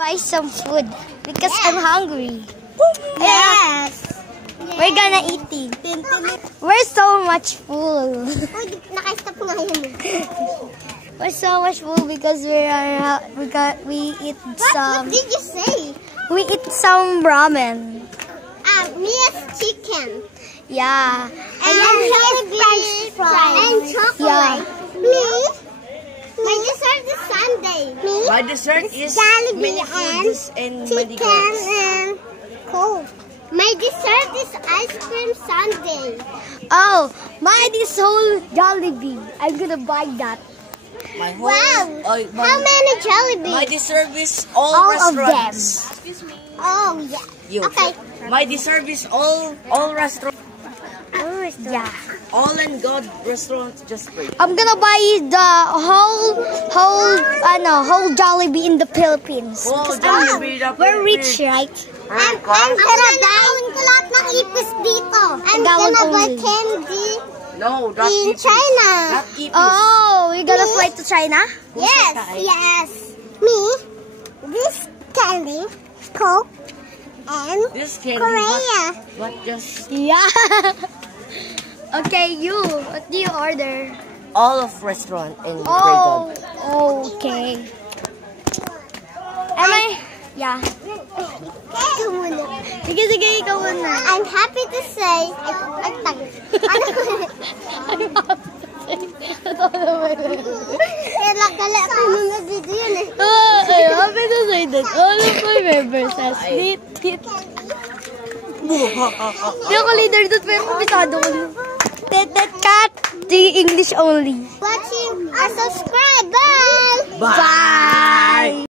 Buy some food because I'm hungry. Yes. We're gonna eating. We're so much full. Naka-stop nga yun. We're so much full because we eat some. What did you say? We eat some ramen. Me as chicken. Yeah. And French fries. And chocolate. Yeah. Me? My dessert is sundae. Me? My dessert is mini foods and chicken and Coke. My dessert is ice cream sundae. Oh, mine is whole Jollibee. I'm gonna buy that. My whole, Wow. How many Jollibees? My dessert is all Of them. restaurants. Excuse me. Oh, yeah. You. Okay. My dessert is all restaurants. Yeah. All in God restaurants just for you. I'm gonna buy the whole Jollibee in the Philippines. Oh, We're rich, right? I'm gonna buy lahat ng ipis dito. I'm Tagalog gonna buy only. candy No, not in ipis. China. Not ipis. Oh, we're gonna fly to China? Yes, yes. Me, this candy, Coke, and This candy, Korea. but just Yeah. Okay, you. What do you order? all of restaurant in Oh, okay. Am I? Yeah. Ikaw muna. Sige, ikaw muna. I'm happy to say, kala ko mga video yun eh. I'm happy to say that all of my members has lit. Hindi ako leader doon, pero kumisado ko. Cat, the English only. Watching or subscribe. Bye! Bye!